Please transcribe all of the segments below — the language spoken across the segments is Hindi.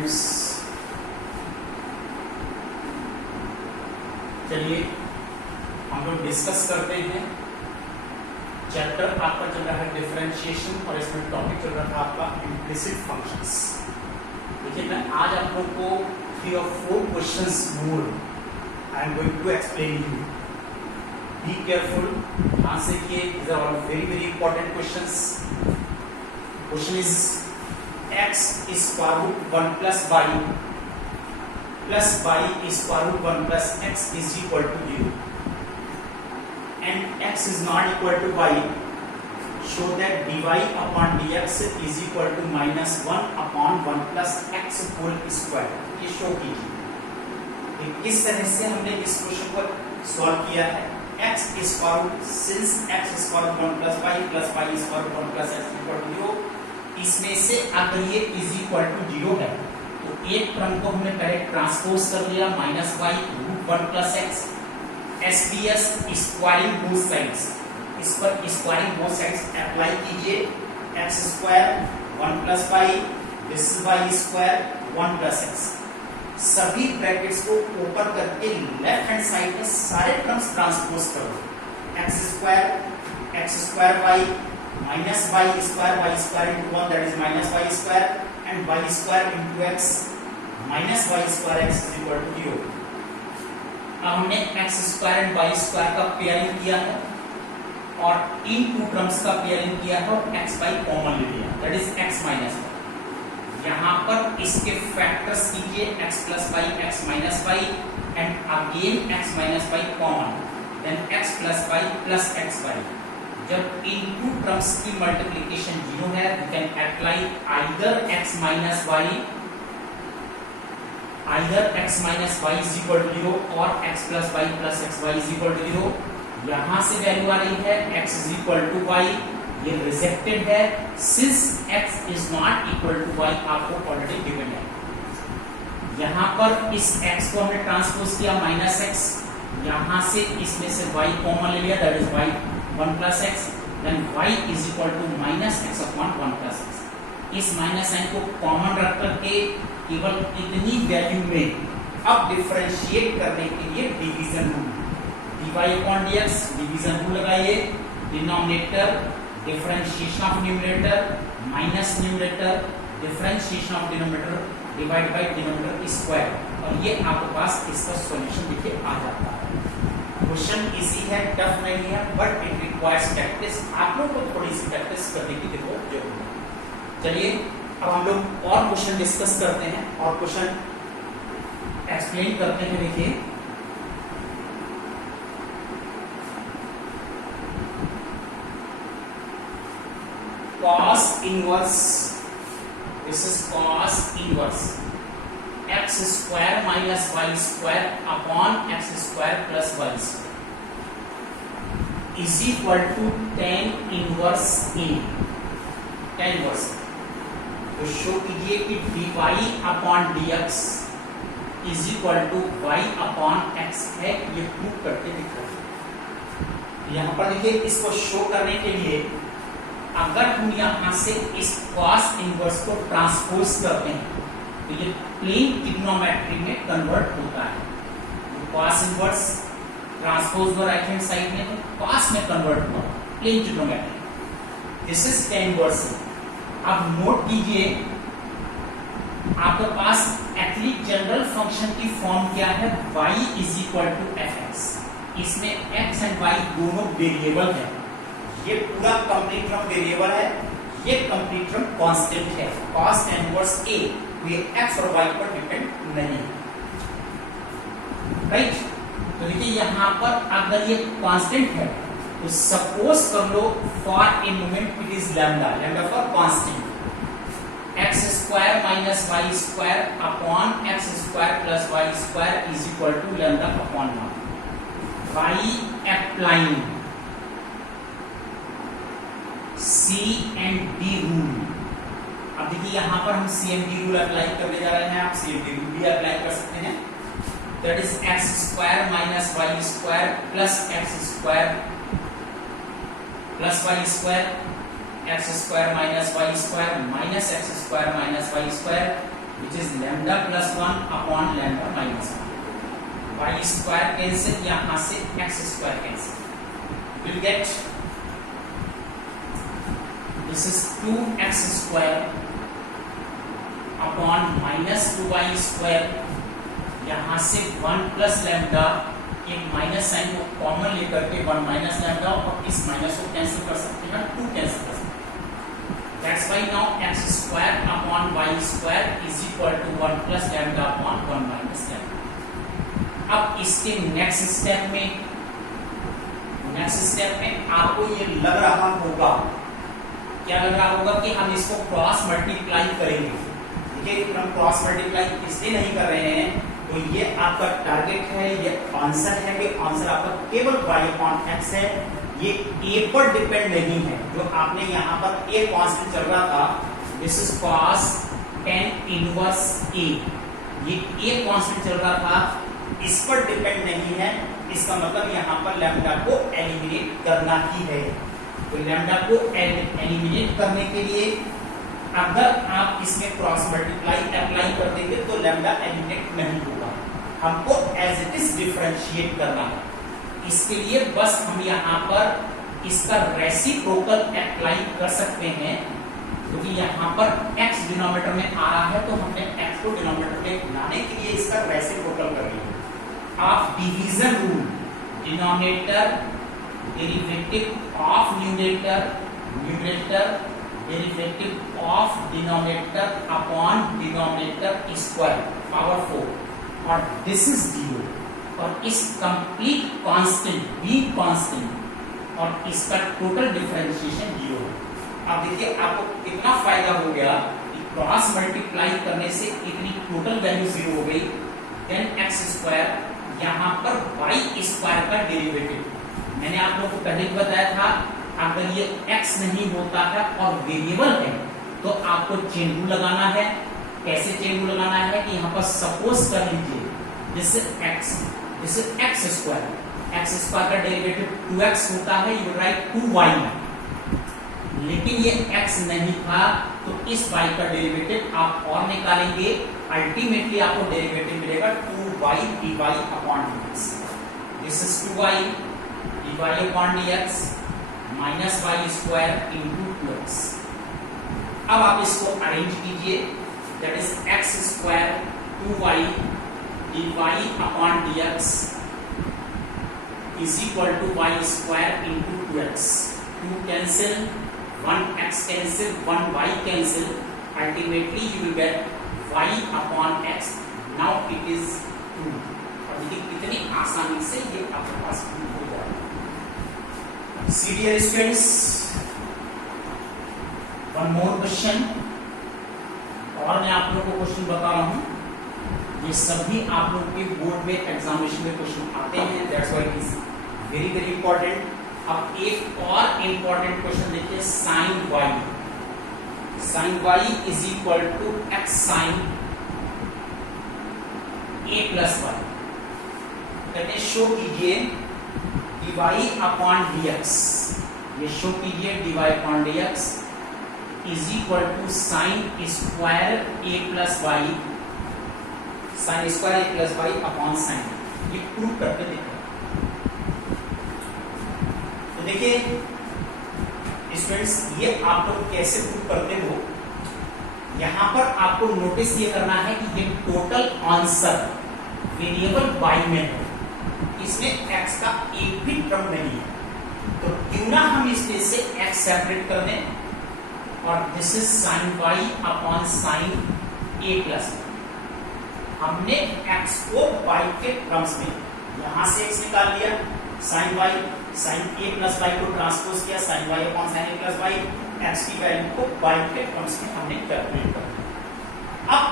स्टूडेंट्स, चलिए हम लोग डिस्कस करते हैं। चैप्टर आपका चल रहा है डिफरेंशिएशन और इसमें टॉपिक चल रहा था आपका इम्प्लिसिट फंक्शंस। देखिए मैं आज आप लोग को 3 or 4 questions more I am going to explain you. Be careful, ध्यान से देखिए, these are all very very important questions. Question is x is square root 1 plus y is square root 1 plus x is equal to 0 and x is not equal to y, show that dy upon dx is equal to minus 1 upon 1 plus x whole square। ये शो कीजिए किस तरह से हमने इस क्वेश्चन को सॉल्व किया है। x is square root, since x is square root 1 plus y is square root 1 plus x equal to 0, इसमें से अगर ये इज इक्वल टू 0 है तो एक टर्म को हमने पहले ट्रांसपोज कर लिया minus y root 1 plus x. SPS squaring both sides, इस पर स्क्वायरिंग बोथ साइड्स अप्लाई कीजिए। X square 1 plus y, this is y square 1 plus x. सभी ब्रैकेट्स को ओपन करके लेफ्ट हैंड साइड में सारे टर्म्स ट्रांसपोज करो। X square y minus y square into 1, that is minus y square, and y square into x minus y square x is equal to 0। अब हमने x square and y square का पेयरिंग किया है और इन टू टर्म्स का पेयरिंग किया है और x y कॉमन ले लिया, that is x minus y। यहाँ पर इसके फैक्टर्स कीजिए x plus y, x minus y, and again x minus y common, then x plus y plus x y। जब इन टू टर्म्स की मल्टीप्लिकेशन 0 है, we can apply either x minus y is equal to 0 और x plus y plus x y is equal to 0। यहाँ से वैल्यू आ रही है x is equal to y, ये रिजेक्टेड है since x is not equal to y, आपको ऑलरेडी गिवन है। यहाँ पर इस x को हमने ट्रांसपोज किया माइनस x, यहाँ से इसमें से y कॉमन ले लिया, that is y 1 plus x, then y is equal to minus x upon 1 plus x। इस माइनस साइन को कॉमन रख करके केवल इतनी वैल्यू में अब डिफरेंशिएट करने के लिए division rule, dy upon dx division rule लगाइए। Denominator differentiation of numerator minus numerator differentiation of denominator divide by denominator square, और ये आपके पास इसका सॉल्यूशन देखिए आ जाता है। क्वेश्चन इजी है, टफ नहीं है, बट इट रिक्वायर्स प्रैक्टिस। आप लोग को थोड़ी सी प्रैक्टिस करने की जरूरत जरूर है। चलिए अब हम लोग और क्वेश्चन डिस्कस करते हैं और क्वेश्चन एक्सप्लेन करते हैं। देखिए cos inverse, this is cos inverse x square minus y square upon x square plus y square is equal to tan inverse a। tan inverse तो शो कीजिए कि dy upon dx is equal to y upon x है, ये प्रूव करके दिखाइए। यहाँ पर देखिए, इसको शो करने के लिए अगर हम यहाँ से इस cos इनवर्स को ट्रांसपोज करते हैं तो ये प्लेन ट्रिग्नोमेट्री में कन्वर्ट होता है। cos इनवर्स ट्रांसपोज हो राइट हैंड साइड में, तो cos में कन्वर्ट हुआ plain trigonometry. This is tan inverse. अब नोट कीजिए आपके पास एक्चुअली जनरल फंक्शन की फॉर्म क्या है, y is equal to fx। इसमें x एंड y दोनों वेरिएबल है, ये पूरा कंप्लीट टर्म वेरिएबल है, ये कंप्लीट टर्म कांस्टेंट है। cos tan इनवर्स a ये x और y पर डिपेंड नहीं है, राइट। तो देखिए यहाँ पर अगर ये कांस्टेंट है तो सपोज कर लो for a moment it is lambda, lambda for constant. X square minus y square upon x square plus y square is equal to lambda upon 1 by applying C and D rule. अब देखिए यहाँ पर हम CMD रूल अप्लाई करने जा रहे हैं, आप CMD रूल भी अप्लाई कर सकते हैं। That is x square minus y square plus x square plus y square, x square minus y square minus x square minus y square which is lambda plus 1 upon lambda minus 1. y square cancel, यहाँ से x square cancel. We'll get this is 2x square upon minus 2y square. यहाँ से 1 प्लस लैम्डा, एक माइनस साइन को कॉमन लेकर के 1 माइनस लैम्डा और इस माइनस को कैंसिल कर सकते हैं, 2 कैंसिल कर सकते हैं. That's why now x square upon y square is equal to 1 plus lambda upon 1 minus lambda. अब इसके नेक्स्ट स्टेप में आपको ये लग रहा होगा, क्या लग रहा होगा कि हम इसको क्रॉस मल्टीप्लाई करेंगे. देखिए हम क्रॉस मल्टीप्लाई इसलिए नहीं कर रहे हैं, तो ये आपका टारगेट है, ये आंसर है कि आंसर आपका केवल y अपॉन x है, ये a पर डिपेंड नहीं है. जो आपने यहाँ पर a कांस्टेंट चल रहा था, this is cos tan inverse a, ये a कांस्टेंट चल रहा था, इस पर डिपेंड नहीं है. इसका मतलब यहाँ पर लैम्डा को एलिमिनेट करना ही है. तो लैम्डा को एलिमिनेट करने के लिए अगर आप इसमें क्रॉस मल्टीप्लाई अप्लाई कर देंगे तो लैम्डा एलिमिनेट नहीं होगा. हमको एज इट इज डिफरेंशिएट करना है. इसके लिए बस हम यहाँ पर इसका रेसिप्रोकल अप्लाई कर सकते हैं, क्योंकि यहाँ पर x डिनोमिनेटर में आ रहा है, तो हमने x को डिनोमिनेटर में लाने के लिए इसका रेसिप्रोकल कर लिया. Of division rule, denominator derivative of numerator, numerator derivative of denominator upon denominator square power 4, और दिस इज 0, और इस कंप्लीट कांस्टेंट b कांस्टेंट और इसका टोटल डिफरेंशिएशन 0 है. अब देखिए आपको कितना फायदा हो गया कि क्रॉस मल्टीप्लाई करने से इतनी टोटल वैल्यू 0 हो गई. देन x स्क्वायर, यहाँ पर y स्क्वायर का डेरिवेटिव, मैंने आप लोगों को पहले ही बताया था, अगर ये x नहीं होता है और वेरिएबल है तो आपको चेन रूल लगाना है. कैसे चेन रूल लगाना है कि यहाँ पर सपोज कर लीजिए दिस इज x स्क्वायर का डेरिवेटिव 2x होता है, यू राइट 2y, लेकिन ये x नहीं था तो इस y का डेरिवेटिव आप और निकालेंगे, अल्टीमेटली आपको डेरिवेटिव मिलेगा 2y dy upon dx. This is 2y dy upon dx minus y square into 2x. अब आप इसको अरेंज कीजिए, that is x square 2y dy upon dx is equal to y square into 2x. 2 cancel, 1x cancel, 1y cancel, ultimately you will get y upon x. Now it is 2. और देखिए कितनी आसानी से ये आपके पास हो जाएगा. See dear students, one more question. और मैं आप लोगों को क्वेश्चन बता रहा हूँ, ये सभी आप लोग के बोर्ड में एग्जामिनेशन में क्वेश्चन आते हैं, that's why it is very very important. अब एक और इंपॉर्टेंट क्वेश्चन देखिए, sine y. Sine y is equal to x sine a plus y. कहते हैं शो कीजिए dy अपॉन dx, ये शो कीजिए dy upon dx is equal to sine square a plus y, sine square a plus y upon sine. ये प्रूव करके देखो. तो देखिए स्टूडेंट्स, ये आप लोग कैसे प्रूव करते हो, यहां पर आपको नोटिस ये करना है कि ये टोटल आंसर वेरिएबल y में है, इसमें x का एक भी टर्म नहीं है, तो क्यों ना हम इसमें से x सेपरेट कर दें, और this is sine y upon sine a plus. हमने x को y के टर्म्स में, यहां से x निकाल लिया, sine y sine a plus y को ट्रांसपोज किया, sine y upon sine a plus y, x की वैल्यू को y के टर्म्स में हमने कैलकुलेट कर दिया. अब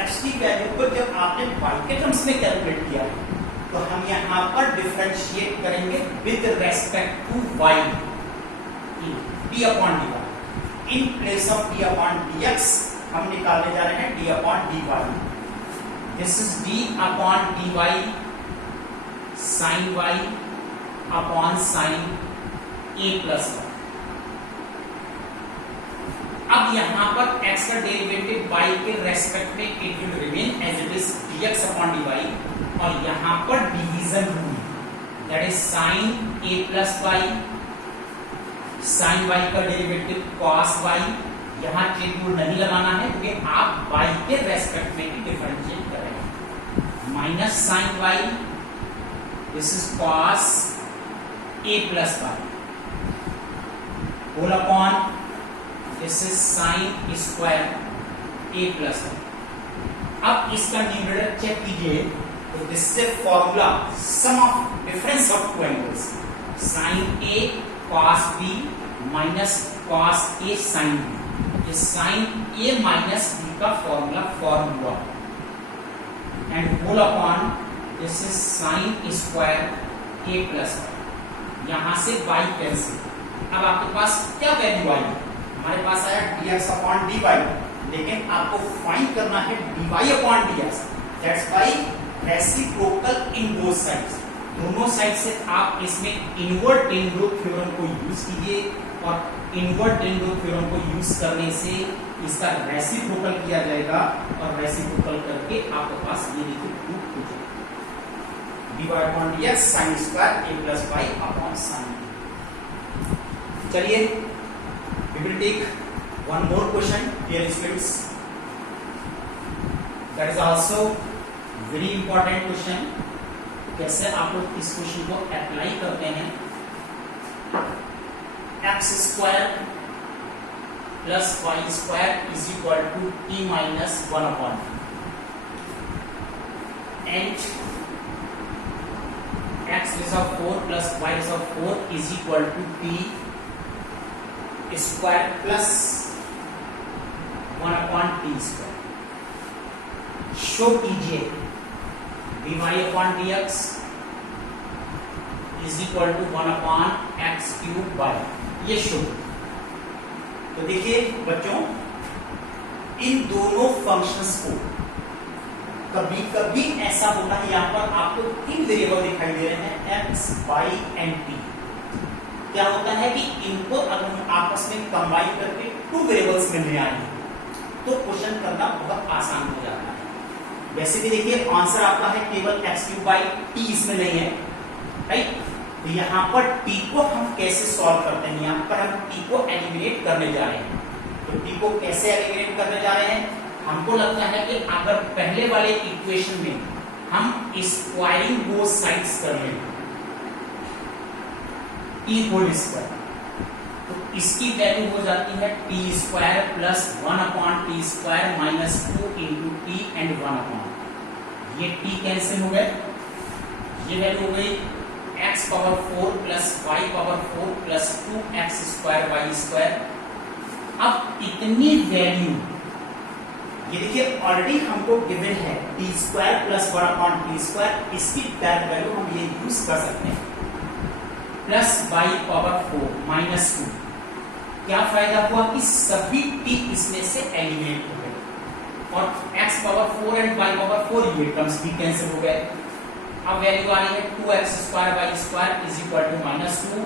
x की वैल्यू को जब आपने y के टर्म्स में कैलकुलेट किया तो हम यहाँ पर डिफरेंशिएट करेंगे with respect to y, d upon dy. In place of d upon dx हम निकालने जा रहे हैं d upon dy. This is d upon dy sine y upon sine a plus y. अब यहाँ पर x का डेरिवेटिव y के रेस्पेक्ट में it will remain as it is dx upon dy, और यहाँ पर division rule that is sin a plus y, sin y का डेरिवेटिव cos y, यहाँ चेन रूल नहीं लगाना है क्योंकि आप y के रेस्पेक्ट में ही डिफरेंशिएट कर रहे हैं, minus sin y, this is cos a plus y whole upon this is sine square a plus y। अब इसका न्यूमरेटर चेक कीजिए, तो this is formula sum of difference of two angles, sine a cos b minus cos a sin b, इस साइन a माइनस b का फॉर्मूला फॉर्म हुआ, and whole upon this is sine square a plus y, यहां से y कैंसिल। अब आपके पास क्या वैल्यू आई, हमारे पास आया dx अपॉन dy, लेकिन आपको फाइंड करना है dy upon dx, that's why reciprocal in both sides, दोनों साइड से आप इसमें इनवर्ट चेन रूल थ्योरम को यूज कीजिए, और इनवर्ट चेन रूल थ्योरम को यूज करने से इसका रेसिप्रोकल किया जाएगा, और रेसिप्रोकल करके आपके पास ये देखिए प्रूफ हो जाएगा dy upon dx sin square a plus y upon sin। चलिए we will take one more question, dear students, that is also very important question। कैसे आप लोग इस क्वेश्चन को अप्लाई करते हैं, x square plus y square is equal to t minus 1 upon, and x raise of 4 plus y raise of 4 is equal to t square plus 1 upon t square. Show कीजिए dy upon dx is equal to 1 upon x cube y, ये शो। तो देखिए बच्चों, इन दोनों फंक्शंस को कभी कभी ऐसा होता है, यहाँ पर आपको 3 वेरिएबल दिखाई दे रहे हैं x, y एंड t। क्या होता है कि इनको अगर हम आपस में कंबाइन करके 2 वेरिएबल्स में ले आए तो क्वेश्चन करना बहुत आसान हो जाता है। वैसे भी देखिए आंसर आपका है केवल x क्यूब बाई t, इसमें नहीं है, राइट। तो यहाँ पर t को हम कैसे सॉल्व करते हैं, यहाँ पर हम t को एलिमिनेट करने जा रहे हैं। तो t को कैसे एलिमिनेट करने जा रहे हैं, हमको लगता है कि अगर पहले वाले इक्वेशन में हम स्क्वायरिंग बोथ साइड्स कर लें t होल स्क्वायर, तो इसकी वैल्यू हो जाती है t square plus 1 upon t square minus 2 into T and 1 upon, ये t कैंसिल हो गए, ये वैल्यू हो गई x power 4 plus y power 4 plus 2x square y square. अब इतनी वैल्यू ये देखिए ऑलरेडी हमको गिवन है t square plus 1 upon t square, इसकी डायरेक्ट वैल्यू हम ये यूज कर सकते हैं, प्लस y पावर 4 माइनस 2। क्या फायदा हुआ कि सभी t इसमें से एलिमिनेट हो गए, और x power 4 and y power 4 ये टर्म्स भी कैंसिल हो गए। अब वैल्यू आ रही है 2x square y square is equal to minus 2,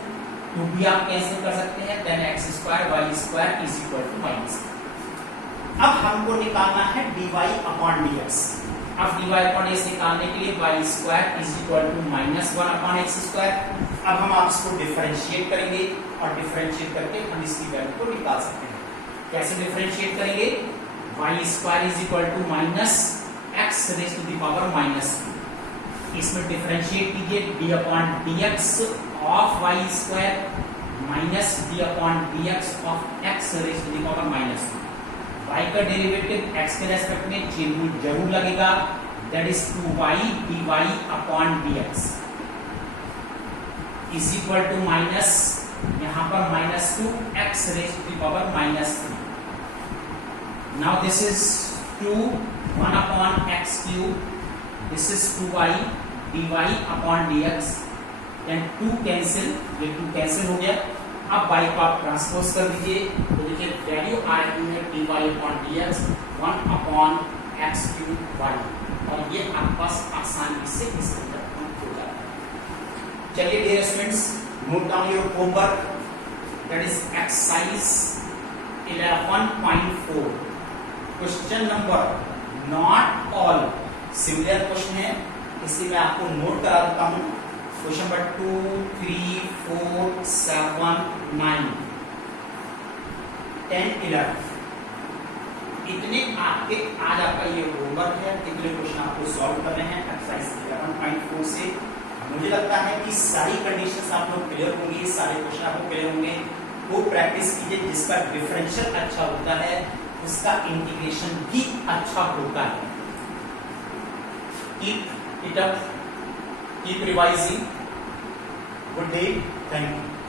2 भी आप कैंसिल कर सकते हैं, then x square y square is equal to minus. अब हमको निकालना है dy अपॉन dx। अब dy अपॉन dx निकालने के लिए y square is equal to minus 1 upon x square. अब हम आप इसको डिफरेंशिएट करेंगे, और डिफरेंशिएट करके हम इसकी वैल्यू को निकाल सकते हैं। कैसे डिफरेंशिएट करेंगे, y square is equal to minus x raise to the power minus 2, इसमें डिफरेंशिएट कीजिए d upon dx of y square minus d upon dx of x raise to the power minus 2। y का डेरिवेटिव x के रेस्पेक्ट में चेन रूल जरूर लगेगा, that is 2y dy upon dx is equal to minus, यहाँ पर minus 2x raise to the power minus 3। Now this is 2 1 upon x cube, this is 2y dy upon dx, then 2 cancel, ये 2 कैंसिल हो गया। अब y को आप ट्रांसपोज कर दीजिए, तो देखिए वैल्यू आ रही है dy upon dx 1 upon x cube y, और ये आपके पास आसानी से इस अंदर हो जाता है। चलिए dear students, note down your homework, that is exercise 11.4 question number not all similar question है, इसलिए मैं आपको नोट करा देता हूं। क्वेश्चन नंबर 2, 3, 4, 7, 9, 10, 11 इतने आपके आज आपका ये होमवर्क है। इतने क्वेश्चन आपको सॉल्व कर रहे हैं एक्सरसाइज 11.4 से। मुझे लगता है कि सारी कंडीशंस आप लोग क्लियर होंगी, सारे क्वेश्चन आपको क्लियर होंगे। वो प्रैक्टिस कीजिए, जिसका डिफरेंशियल अच्छा होता है उसका इंटीग्रेशन भी अच्छा होता है। Keep it up, keep revising. Good day, thank you.